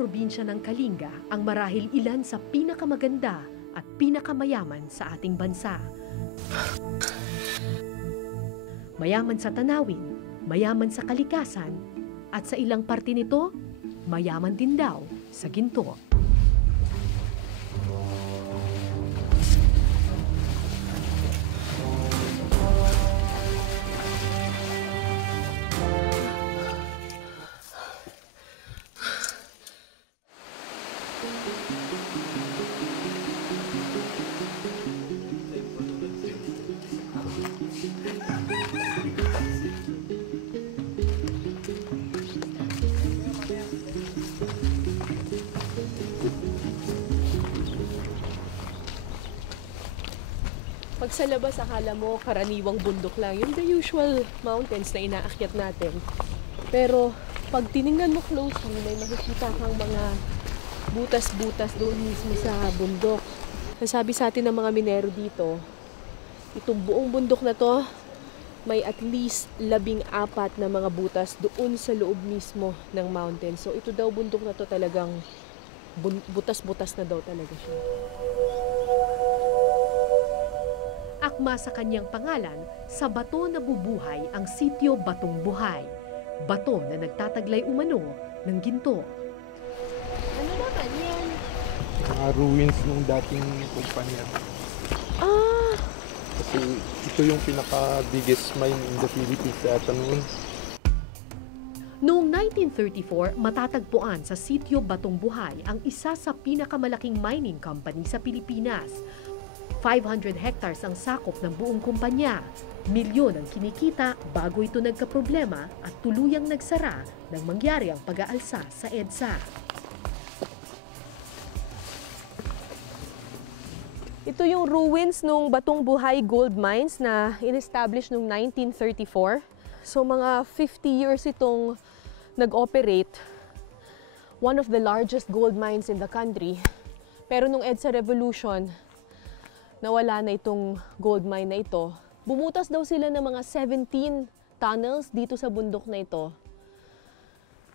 probinsya ng Kalinga ang marahil ilan sa pinakamaganda at pinakamayaman sa ating bansa. Mayaman sa tanawin, mayaman sa kalikasan, at sa ilang parte nito, mayaman din daw sa ginto. Pag sa labas, akala mo karaniwang bundok lang. Yung the usual mountains na inaakyat natin. Pero pag tiningnan mo closely, may makikita kang mga butas-butas doon mismo sa bundok. Sabi sa atin ng mga minero dito, itong buong bundok na to, may at least 14 na mga butas doon sa loob mismo ng mountain. So ito daw bundok na to talagang butas-butas na daw talaga siya. Akma sa kanyang pangalan, sa bato nabubuhay ang sitio Batong Buhay. Bato na nagtataglay umano ng ginto. Ano naman yan? Mga ruins ng dating kumpanya. Ah! Kasi ito yung pinaka-biggest mine in the Philippines sa noon. Noong 1934, matatagpuan sa sitio Batong Buhay ang isa sa pinakamalaking mining company sa Pilipinas. 500 hectares ang sakop ng buong kumpanya. Milyon ang kinikita bago ito nagkaproblema at tuluyang nagsara nang mangyari ang pag-aalsa sa EDSA. Ito yung ruins ng Batong Buhay Gold Mines na in-establish noong 1934. So mga 50 years itong nag-operate. One of the largest gold mines in the country. Pero nung EDSA Revolution, nawala na itong gold mine na ito. Bumutas daw sila ng mga 17 tunnels dito sa bundok na ito.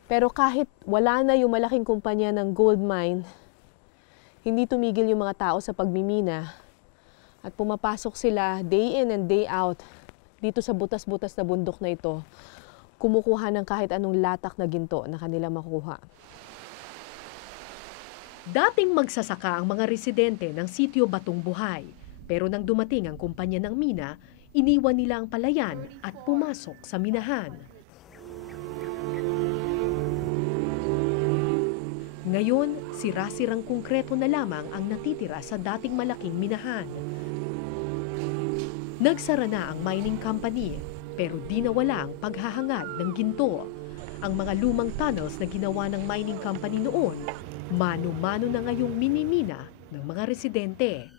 Pero kahit wala na yung malaking kumpanya ng gold mine, hindi tumigil yung mga tao sa pagmimina. At pumapasok sila day in and day out dito sa butas-butas na bundok na ito, kumukuha ng kahit anong latak na ginto na kanila makuha. Dating magsasaka ang mga residente ng sitio Batong Buhay. Pero nang dumating ang kumpanya ng mina, iniwan nila ang palayan at pumasok sa minahan. Ngayon, sira-sirang konkreto na lamang ang natitira sa dating malaking minahan. Nagsara na ang mining company, pero di nawala ang paghahangad ng ginto. Ang mga lumang tunnels na ginawa ng mining company noon, mano-mano na ngayong minimina ng mga residente.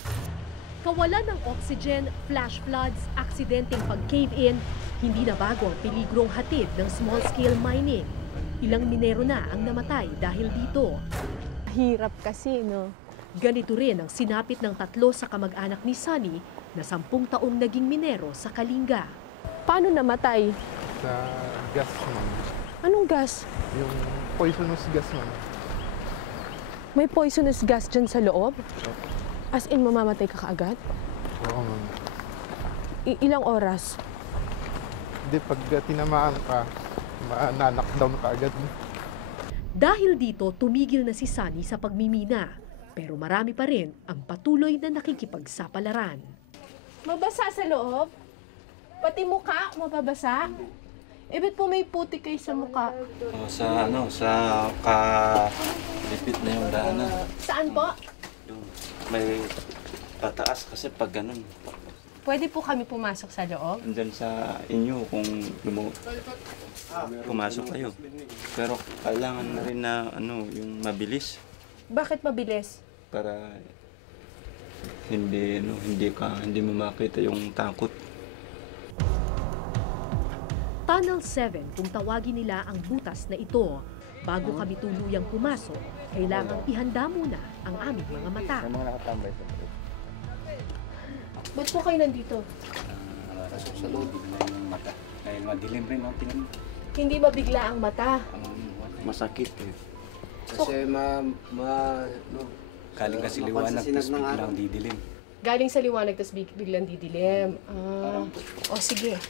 Kawalan ng oxygen, flash floods, aksidenteng pag-cave-in, hindi na bago ang peligrong hatid ng small-scale mining. Ilang minero na ang namatay dahil dito. Hirap kasi, no? Ganito rin ang sinapit ng 3 sa kamag-anak ni Sunny na 10 taong naging minero sa Kalinga. Paano namatay? Sa gas man. Anong gas? Yung poisonous gas man. May poisonous gas dyan sa loob? As in, mamamatay ka kaagad? Oo man. Ilang oras? Hindi, pag tinamaan ka, na-knockdown ka agad. Dahil dito, tumigil na si Sunny sa pagmimina. Pero marami pa rin ang patuloy na nakikipagsapalaran. Mabasa sa loob? Pati mukha, mababasa? Ibig po may puti kayo sa mukha. Sa kalipit na yung daanan. Saan po? Doon. May pataas kasi pag ganun. Pwede po kami pumasok sa loob? Andyan sa inyo kung pumasok kayo. Pero kailangan na rin na yung mabilis Bakit mabilis? para hindi mo makita yung takot. Tunnel 7 kung tawagin nila ang butas na ito. Bago kami tuluyang pumasok, kailangang ihanda muna ang aming mga mata. May mga nakatambay sa loob. Ba't po kayo nandito? Pasok sa loob ng mata. Dahil madilim rin ang tingin. Hindi mabigla ang mata. Masakit eh. Kasi no, Galing kasi liwanag, mapagsasinag tapos ng araw. biglang didilim. Galing sa liwanag, tapos biglang didilim. O sige.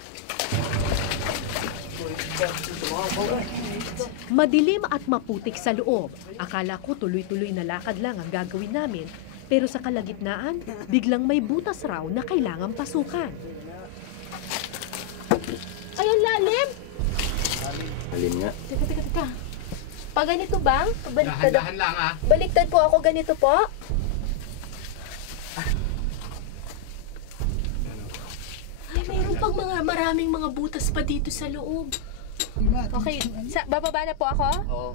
Madilim at maputik sa loob. Akala ko tuloy-tuloy na lakad lang ang gagawin namin, pero sa kalagitnaan, biglang may butas raw na kailangang pasukan. Ay, ang lalim! Alin nga. Teka. Pag ganito ba? Baliktad. Dahan lang ah. Baliktad po ako, ganito po. Ay, mayroon pang maraming mga butas pa dito sa loob. Okay, bababa na po ako? Oo.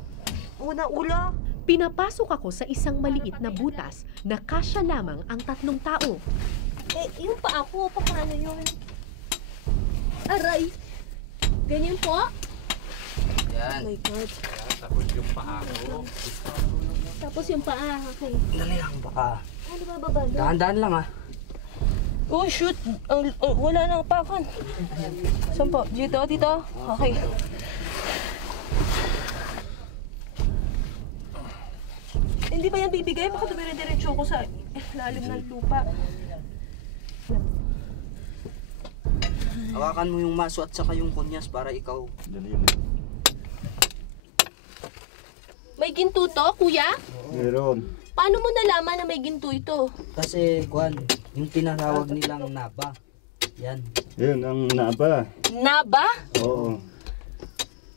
Una, ulo. Pinapasok ako sa isang maliit na butas na kasya lamang ang 3 tao. Eh, yung pa ako, paano yun? Aray! Ganyan po? Yan. Oh my God. Tapos yung paa ko. Tapos yung paa, okay. Dali lang, baka. Ano ba baba? Dahan-dahan lang ah. Oh, shoot! Wala nang pakan. Saan po? Dito? Okay. Hindi ba yan bibigay? Baka dumire-diretso ko sa lalim ng lupa. Hawakan mo yung maso at saka yung kunyas para ikaw. Dali. May ginto to, kuya? Meron. Paano mo nalaman na may ginto ito? Kasi, Kwan, yung tinatawag nilang naba. Yan. Yun ang naba. Naba? Oo.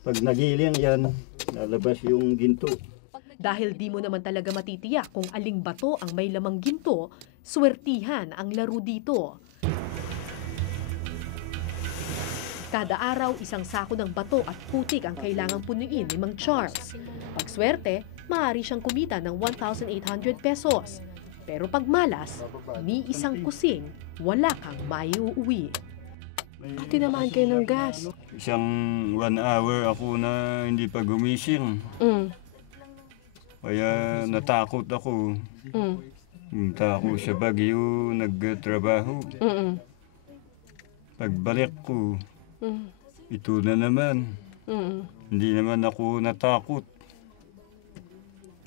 Pag nagiling yan, lalabas yung ginto. Dahil di mo naman talaga matitiyak kung aling bato ang may lamang ginto, swertihan ang laro dito. Kada araw, isang sako ng bato at putik ang kailangang punuin ni Mang Charles. Pag swerte, maaari siyang kumita ng 1,800 pesos. Pero pag malas, ni isang kusing, wala kang maiuuwi. Tinamaan kayo ng gas. Isang 1 hour ako na hindi pa gumising. Kaya natakot ako. Punta ako sa Baguio, nagtrabaho. Pagbalik ko, ito na naman. Hindi naman ako natakot.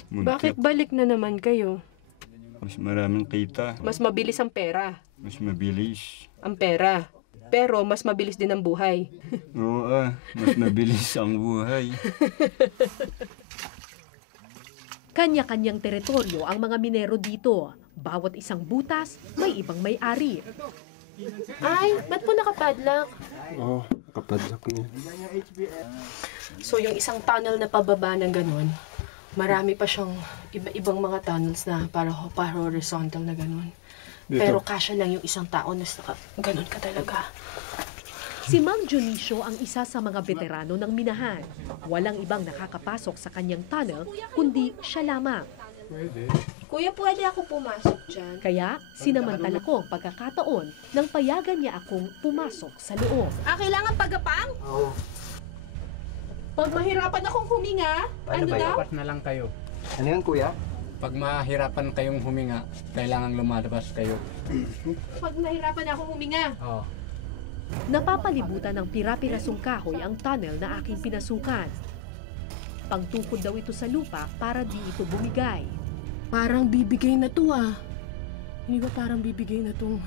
Bakit balik na naman kayo? Mas maraming kita. Mas mabilis ang pera. Mas mabilis. Ang pera. Pero mas mabilis din ang buhay. Oo mas mabilis ang buhay. Kanya-kanyang teritoryo ang mga minero dito. Bawat isang butas, may ibang may-ari. Ay, ba't po nakapadlock? Oo, kapadlock niya. So yung isang tunnel na pababa ng ganun, marami pa siyang iba-ibang mga tunnels na para horizontal na ganun. Pero kasya lang yung isang tao na ganun ka talaga. Si Mang Dionisio ang isa sa mga veterano ng minahan. Walang ibang nakakapasok sa kanyang tunnel, kundi siya lamang. Kuya, pwede ako pumasok dyan? Kaya sinamantala ko ang pagkakataon nang payagan niya akong pumasok sa loob. Kailangan pagapang? Oo. Pag mahirapan akong huminga, ano daw? Dapat na lang kayo. Ano yan, kuya? Pag mahirapan kayong huminga, kailangan lumalabas kayo. Pag nahirapan akong huminga. Oo. Napapalibutan ng pira-pirasong kahoy ang tunnel na aking pinasukan. Pangtukod daw ito sa lupa para di ito bumigay. Parang bibigay na to ah. Hindi ba parang bibigay na tong...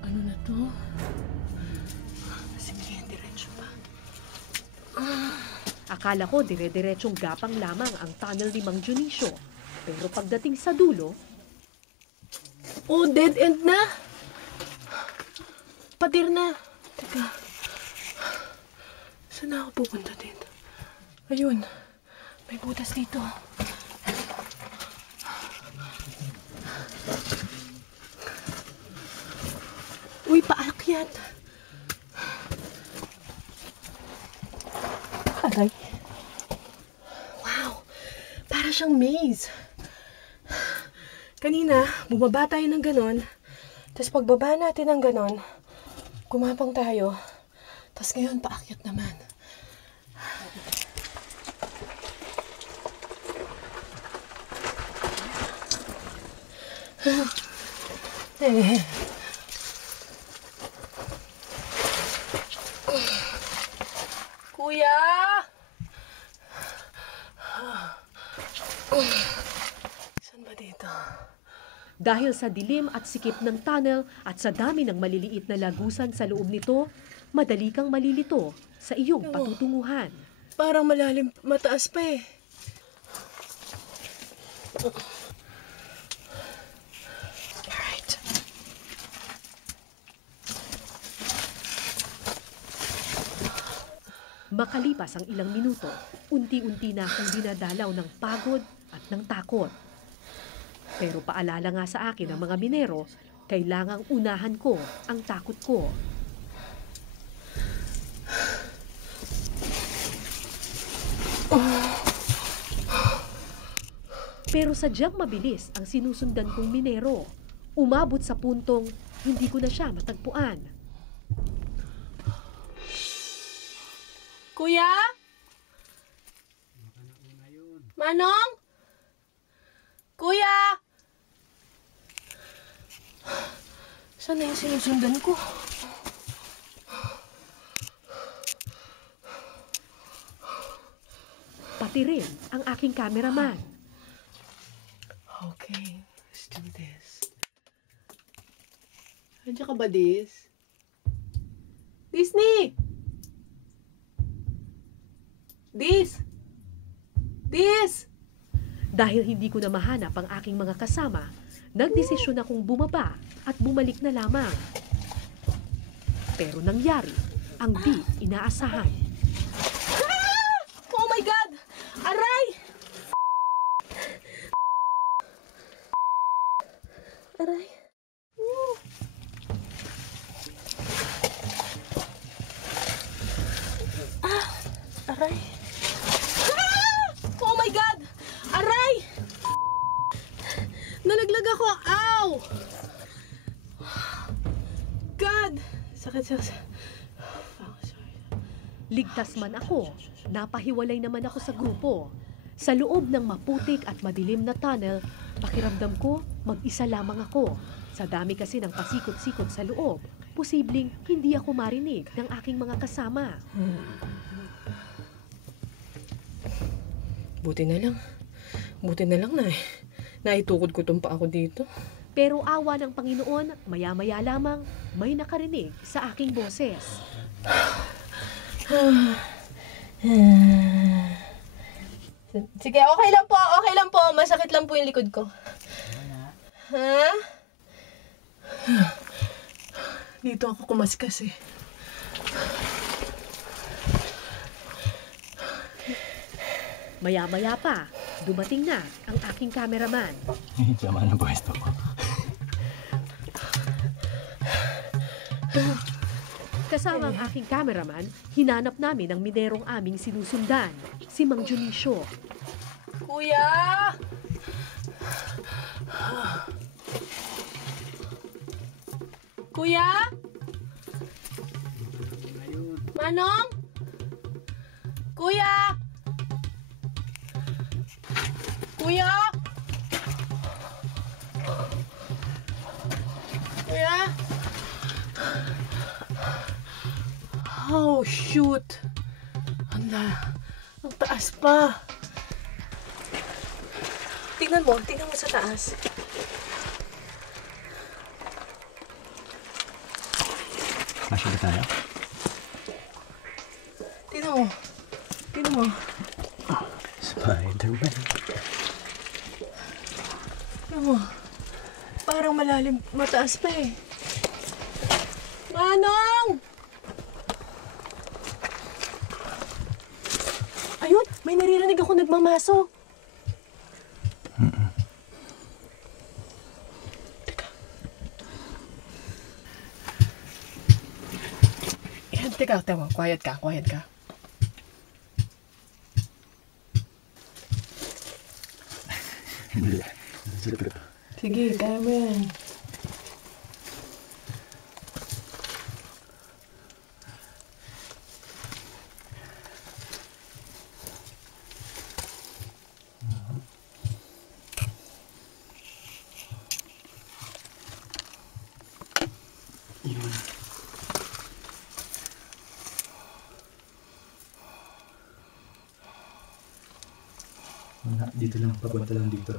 Ano na to? Sige, diretso pa. Akala ko dire-diretsong gapang lamang ang tunnel ni Mang Dionisio. Pero pagdating sa dulo, Oh, dead end na! Pader na. Teka. Saan na ako pupunta dito? Ayun. May butas dito. Uy, paakyat. Aray. Wow. Para siyang maze. Kanina, bumaba tayo ng ganon. Tapos pagbaba natin ng ganon, gumapang tayo. Tapos ngayon, paakyat naman. Kuya! Dahil sa dilim at sikip ng tunnel at sa dami ng maliliit na lagusan sa loob nito, madali kang malilito sa iyong patutunguhan. Parang malalim, mataas pa eh. Alright. Makalipas ang ilang minuto, unti-unti na akong dinadalaw ng pagod at ng takot. Pero paalala nga sa akin ng mga minero, kailangang unahan ko ang takot ko. Pero sadyang mabilis ang sinusundan kong minero. Umabot sa puntong hindi ko na siya matagpuan. Kuya? Manong? Kuya? Saan na yung sinusundan ko? Pati rin ang aking cameraman. Okay, let's do this. Andiyan ka ba, Dis? Disney! Dis! Dis! Dahil hindi ko na mahanap ang aking mga kasama, nagdesisyon akong bumaba at bumalik na lamang. Pero nangyari ang di inaasahan. Ah! Oh my God! Aray! Aray. Aray. Ah! Oh my God! Aray! Nalaglag ako! Ow! God! Sakit sa... Ligtas man ako, napahiwalay naman ako sa grupo. Sa loob ng maputik at madilim na tunnel, pakiramdam ko mag-isa lamang ako. Sa dami kasi ng pasikot-sikot sa loob, posibleng hindi ako marinig ng aking mga kasama. Buti na lang na naitukod ko itong pa ako dito. Pero awa ng Panginoon, maya-maya lamang may nakarinig sa aking boses. Sige, okay lang po. Masakit lang po yung likod ko. Ha? Dito ako kumaskas eh. Maya-maya pa, dumating na ang aking cameraman. Sama ng pwesto ko. Kasama ang aking cameraman, hinanap namin ang minerong aming sinusundan, si Mang Dionisio. Kuya! Kuya? Manong? Kuya? Kuya? Kuya? Oh, shoot. Ang taas pa. Tingnan mo sa taas. Masya ba tayo? Tingnan mo. Spider-Man. Tingnan mo. Parang malalim, mataas pa eh. Manong! Ayun, may naririnig ako nagmamaso. Teka, quiet ka. Sige, kaya mo yan. Dito lang, papunta lang dito.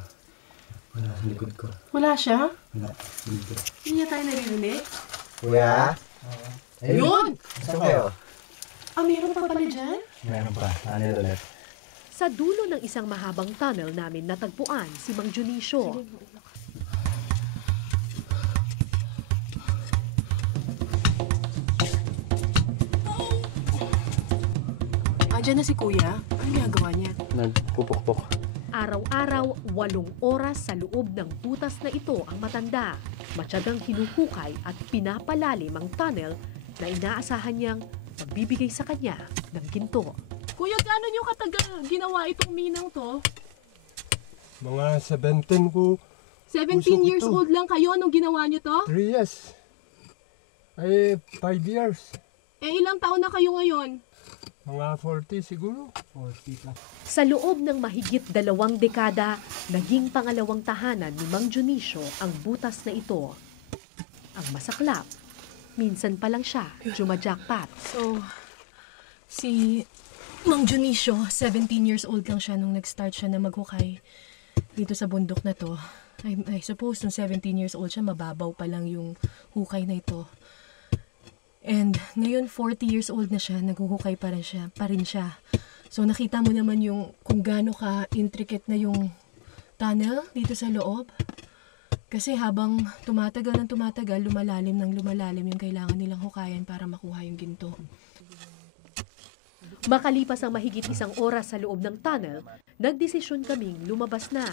Wala sa likod ko. Wala siya? Wala sa likod ko. Hindi niya tayo naririnig? Kuya? Yun! Saan kayo? Ah, meron pa pala dyan? Meron pa. Ano ulit? Sa dulo ng isang mahabang tunnel namin natagpuan si Mang Dionisio. Diyan na si Kuya. Ano ginagawa niya? Nagpupukpok. Araw-araw, 8 oras sa loob ng butas na ito ang matanda. Matyagang hinuhukay at pinapalalim ang tunnel na inaasahan niyang magbibigay sa kanya ng ginto. Kuya, gaano niyo katagal ginawa itong minang to? Mga 17 ko, 17 Puso ko years to. old lang kayo nung ginawa niyo to? 3 years. Ay, 5 years. Eh, ilang taon na kayo ngayon? Mga 40 siguro. 40 pa. Sa loob ng mahigit 2 dekada, naging pangalawang tahanan ni Mang Dionisio ang butas na ito. Ang masaklap, minsan pa lang siya jumajackpot. So, si Mang Dionisio, 17 years old lang siya nung nag-start siya na maghukay dito sa bundok na to. I suppose nung 17 years old siya, mababaw pa lang yung hukay na ito. And ngayon 40 years old na siya, naghuhukay pa rin siya. So nakita mo naman yung kung gaano ka intricate na yung tunnel dito sa loob. Kasi habang tumatagal, lumalalim yung kailangan nilang hukayan para makuha yung ginto. Makalipas ang mahigit 1 oras sa loob ng tunnel, nagdesisyon kaming lumabas na.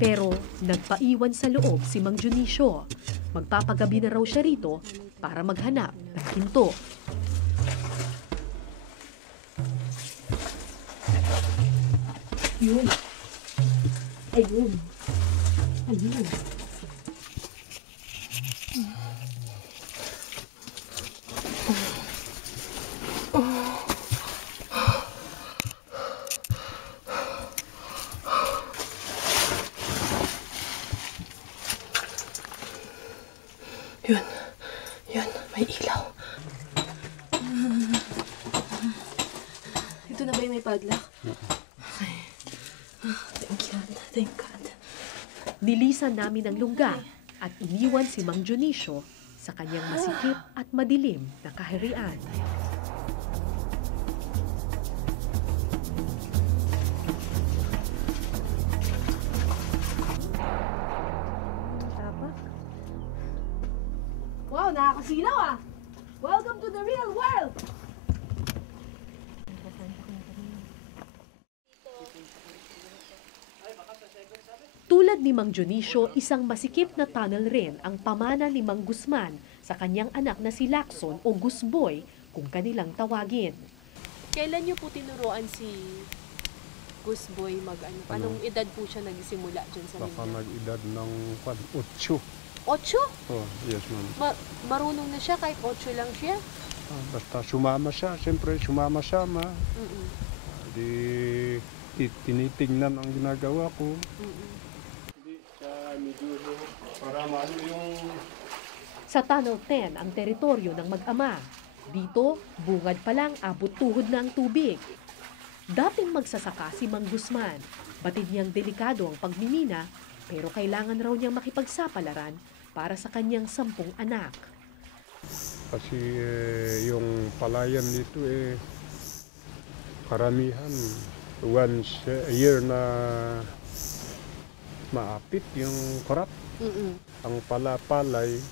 Pero nagpaiwan sa loob si Mang Dionisio. Magpapagabi na raw siya rito para maghanap ng ginto. Yun. Ayun. Ayun. Yun. Yun. May ilaw. Ito na ba yung may padlock? Okay. Thank God. Thank God. Nilisan namin ang lungga at iniwan si Mang Dionisio sa kanyang masikip at madilim na kaharian. Wow, nakakasilaw ah! Welcome to the real world! Tulad ni Mang Dionisio, isang masikip na tunnel rin ang pamana ni Mang Guzman sa kanyang anak na si Lacson o Gusboy kung kanilang tawagin. Kailan niyo po tinuruan si Gusboy mag-ano? Anong edad po siya nagsimula dyan sa Baka Mindanao? mag-edad ng 8. 8? Oh, yes ma'am. Marunong na siya kahit 8 lang siya? Basta sumama siya, siyempre sumama siya ma. Di tinitingnan ang ginagawa ko. Para maano yung Sa Tunnel 10 ang teritoryo ng mag-ama. Dito, bungad pa lang abot tuhod na ang tubig. Dating magsasaka si Mang Guzman. Batid niyang delikado ang pagmimina, pero kailangan raw niyang makipagsapalaran para sa kanyang 10 anak. kasi yung palayan dito karamihan once a year na maapit yung crop. Ang palay,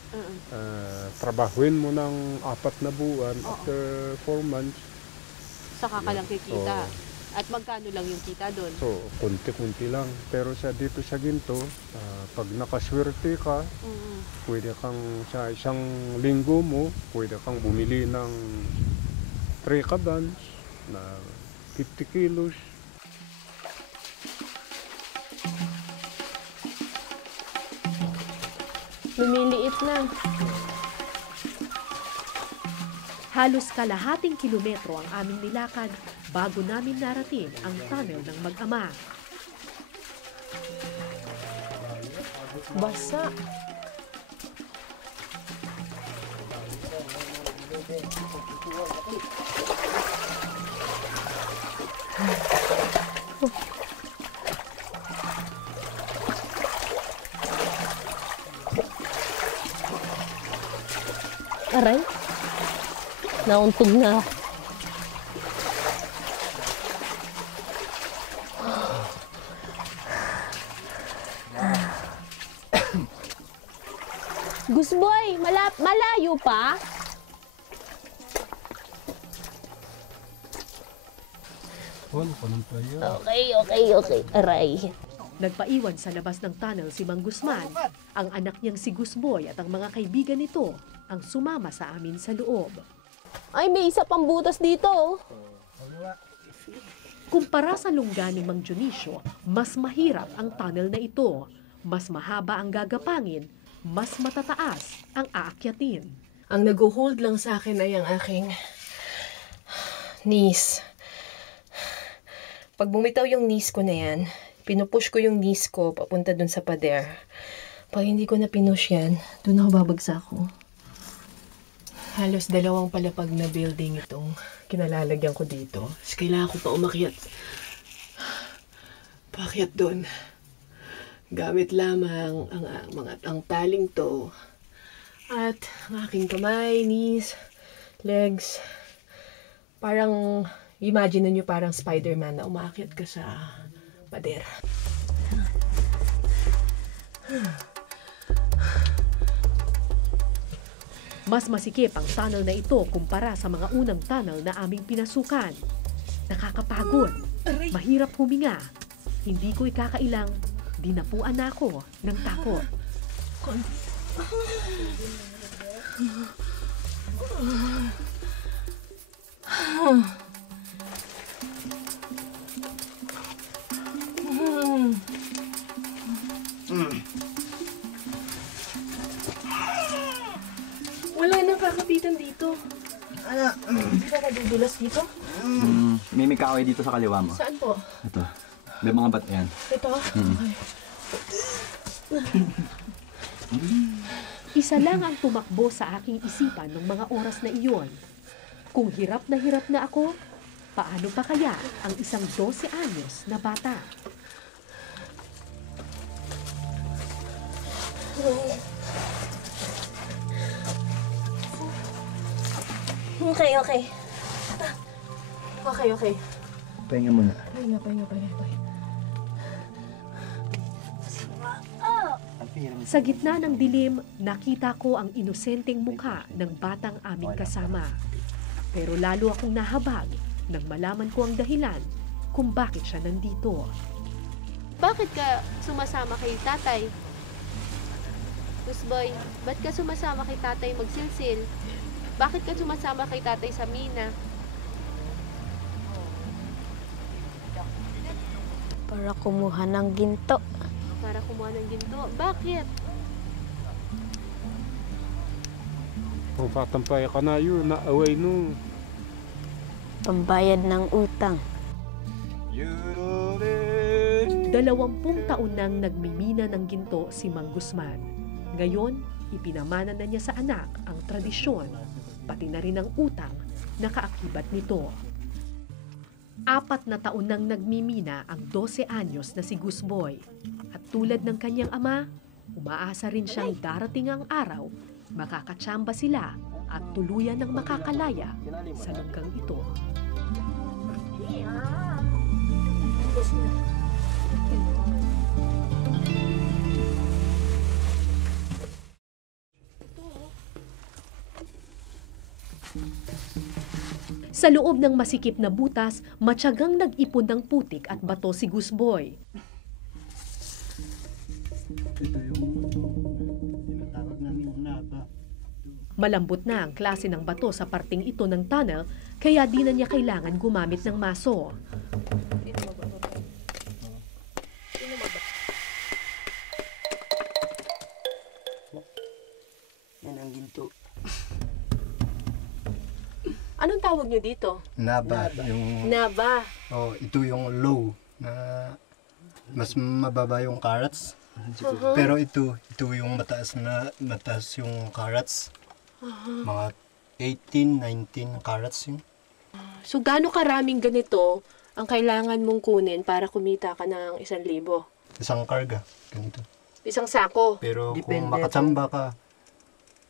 trabahuin mo ng 4 na buwan, after 4 months. Saka ka lang kikita. At magkano lang yung kita doon? So, konti-konti lang. Pero dito sa ginto, pag nakaswerte ka, pwede kang sa isang linggo mo, pwede kang bumili ng 3 kabans na 50 kilos. Lumiliit na. Halos kalahating kilometro ang aming nilakad bago namin narating ang tunnel ng mag-ama. Basa. Aray. Nauntog na. Gusboy, malayo pa? Okay. Aray. Nagpaiwan sa labas ng tunnel si Mang Guzman. Ang anak niyang si Gusboy at ang mga kaibigan nito ang sumama sa amin sa loob. Ay, may isa pang butas dito. Kumpara sa lungga ni Mang Dionisio, mas mahirap ang tunnel na ito. Mas mahaba ang gagapangin, mas matataas ang aakyatin. Ang nag-hold lang sa akin ay ang aking knees. Pag bumitaw yung knees ko na yan, pinupush ko yung knees ko papunta dun sa pader. Pag hindi ko na pinush yan, dun ako babagsak ko. Halos 2 palapag na building itong kinalalagyan ko dito. Tapos kailangan ko pa umakyat. Paakyat doon. Gamit lamang ang taling to. At ang aking kamay, knees, legs. Parang, imagine nyo parang Spider-Man na umakyat ka sa pader. Mas masikip ang tunnel na ito kumpara sa mga unang tunnel na aming pinasukan. Nakakapagod, mahirap huminga. Hindi ko ikakailang, dinapuan na ako ng takot. Wala nang kakapitan dito. Hindi ka nadudulas dito? May kaaway dito sa kaliwa mo. Saan po? Ito. May mga bat yan. Ito? Okay. Isa lang ang tumakbo sa aking isipan ng mga oras na iyon. Kung hirap na ako, paano pa kaya ang isang 12 anyos na bata? Okay. Pahinga muna. Pahinga. Sa gitna ng dilim, nakita ko ang inosenteng mukha ng batang aming kasama. Pero lalo akong nahabag nang malaman ko ang dahilan kung bakit siya nandito. Bakit ka sumasama kay tatay? Gusboy, ba't ka sumasama kay tatay magsilsil? Bakit ka sumasama kay tatay sa mina? Para kumuha ng ginto. Para kumuha ng ginto. Bakit? Kung patampay ka na yun, na-away no. Pambayad ng utang. 20 taon nang nagmimina ng ginto si Mang Guzman. Ngayon, ipinamana na niya sa anak ang tradisyon, pati na rin ang utang na kaakibat nito. 4 na taon nang nagmimina ang 12 anyos na si Gusboy. At tulad ng kanyang ama, umaasa rin siyang darating ang araw, makakatsamba sila at tuluyan ng makakalaya sa lunggang ito. Sa loob ng masikip na butas, matyagang nag-ipon ng putik at bato si Gusboy. Ito yung tinatawag namin naba. Malambot na ang klase ng bato sa parting ito ng tunnel, kaya di na niya kailangan gumamit ng maso. Yan ang ginto. Anong tawag nyo dito? Naba. Naba. Ito yung low na mas mababa yung carrots. Pero ito yung mataas yung carrots. Mga 18, 19 carrots yun. So, gaano karaming ganito ang kailangan mong kunin para kumita ka ng 1,000? Isang karga, ganito. Isang sako. Pero Depende kung makatsamba ka,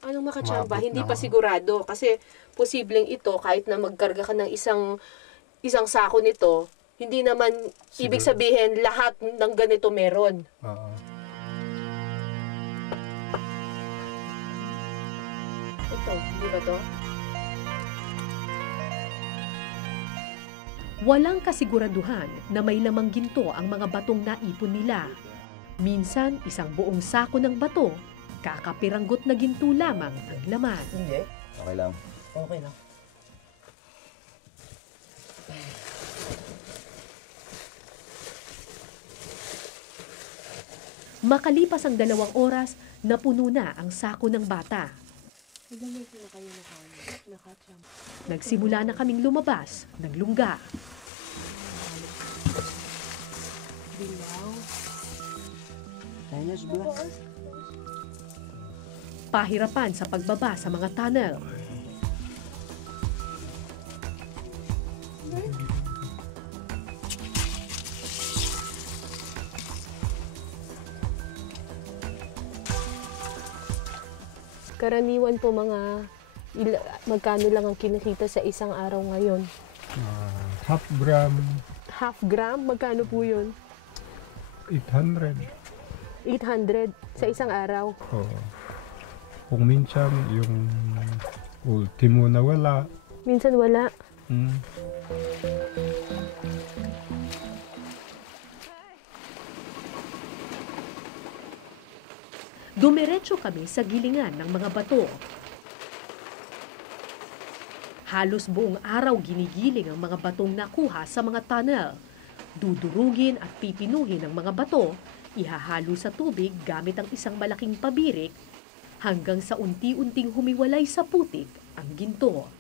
Anong makachamba? Umabot Hindi ng- pa sigurado kasi posibleng ito kahit na magkarga ka ng isang sako nito, hindi naman ibig sabihin lahat ng ganito meron. Oo. Ito, hindi ba to? Walang kasiguraduhan na may lamang ginto ang mga batong naipon nila. Minsan, isang buong sako ng bato, kakapiranggot na ginto lamang ang laman. Hindi. Okay lang. Okay lang. Makalipas ang 2 oras, napuno na ang sako ng bata. Nagsimula na kaming lumabas ng lungga. Pahirapan sa pagbaba sa mga tunnel. Karaniwan po magkano lang ang kinikita sa isang araw ngayon? Half gram, Half gram? Magkano po yun? 800. 800 sa isang araw. Oo. Kung minsan, yung ultimo na wala. Minsan wala. Dumiretso kami sa gilingan ng mga bato. Halos buong araw ginigiling ang mga batong nakuha sa mga tunnel. Dudurugin at pipinuhin ang mga bato, ihahalo sa tubig gamit ang isang malaking pabirik hanggang sa unti-unting humiwalay sa putik ang ginto.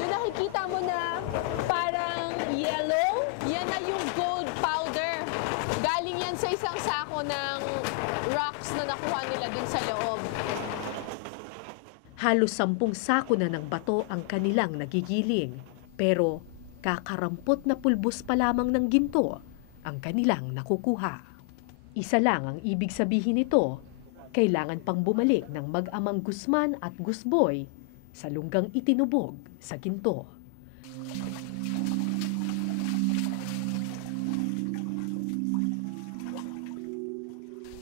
Yung nakikita mo na parang yellow, yan na yung gold powder. Galing yan sa isang sako ng rocks na nakuha nila dun sa loob. Halos 10 sako na ng bato ang kanilang nagigiling. Pero kakarampot na pulbos pa lamang ng ginto ang kanilang nakukuha. Isa lang ang ibig sabihin nito, kailangan pang bumalik ng mag-amang Guzman at Gusboy sa lunggang itinubog sa ginto.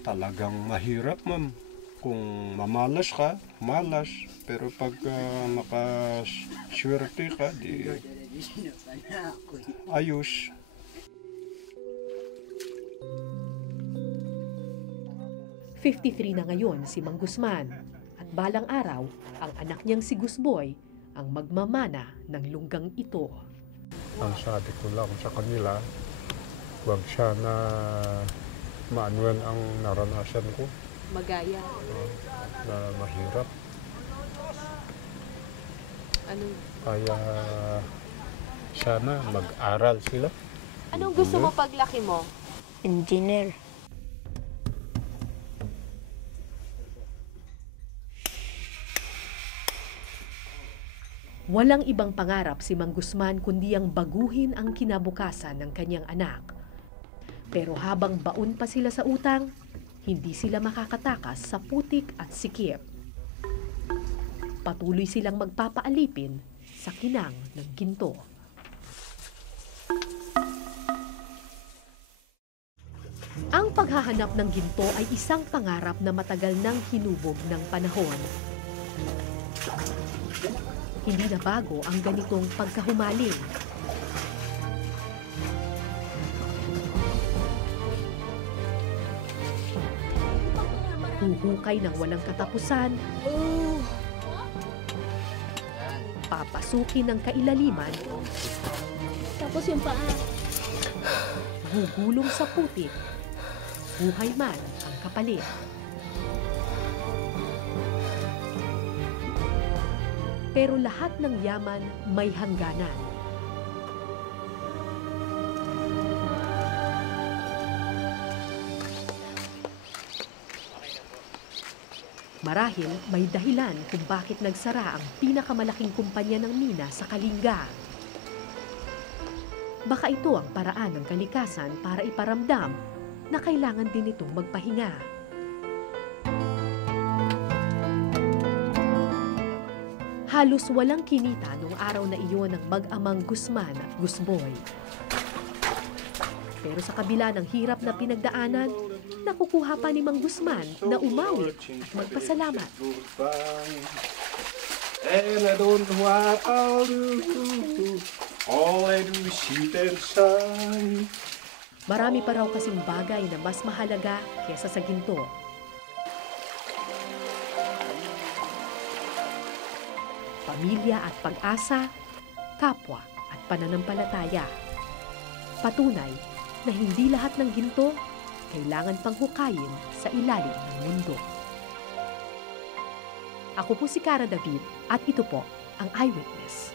Talagang mahirap, ma'am. Kung mamalas ka, malas. Pero pag makaswerte ka, di ayos. ₱53 na ngayon si Mang Guzman at balang araw ang anak niyang si Gusboy ang magmamana ng lunggang ito. Ang sabi ko lang sa kanila, huwag sana maanuan ang naranasan ko Magaya. na mahirap. Ano? Kaya sana mag-aral sila. Anong gusto mo paglaki mo? Engineer. Walang ibang pangarap si Mang Guzman kundi ang baguhin ang kinabukasan ng kanyang anak. Pero habang baon pa sila sa utang, hindi sila makakatakas sa putik at sikip. Patuloy silang magpapaalipin sa kinang ng ginto. Ang paghahanap ng ginto ay isang pangarap na matagal nang hinubog ng panahon. Hindi na bago ang ganitong pagkahumaling. Huhukay ng walang katapusan, papasukin ng kailaliman, Tapos yung paa. gugulong sa putik, buhay man ang kapalit. Pero lahat ng yaman may hangganan. Marahil may dahilan kung bakit nagsara ang pinakamalaking kumpanya ng mina sa Kalinga. Baka ito ang paraan ng kalikasan para iparamdam na kailangan din itong magpahinga. Halos walang kinita noong araw na iyon ng mag-amang Guzman at Guzboy. Pero sa kabila ng hirap na pinagdaanan, nakukuha pa ni Mang Guzman na umawi at magpasalamat. And I don't know what I'll do. All I do is sit and sigh. Marami pa raw kasing bagay na mas mahalaga kesa sa ginto. Pamilya at pag-asa, kapwa at pananampalataya. Patunay na hindi lahat ng ginto kailangan pang hukayin sa ilalim ng mundo. Ako po si Cara David at ito po ang Eyewitness.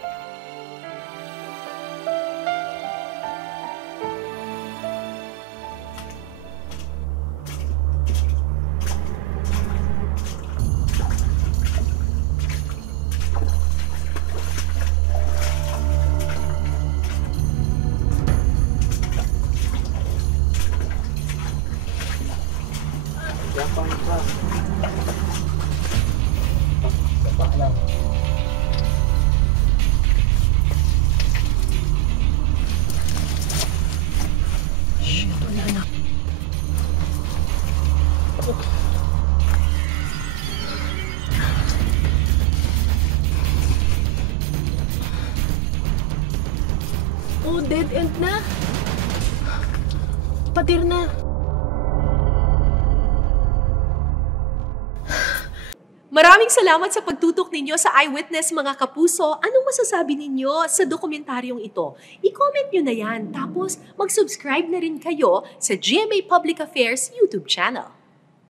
Oh, dead end na. Pader na. Maraming salamat sa pagtutok ninyo sa Eyewitness, mga kapuso. Anong masasabi ninyo sa dokumentaryong ito? I-comment nyo na yan. Tapos mag-subscribe na rin kayo sa GMA Public Affairs YouTube channel.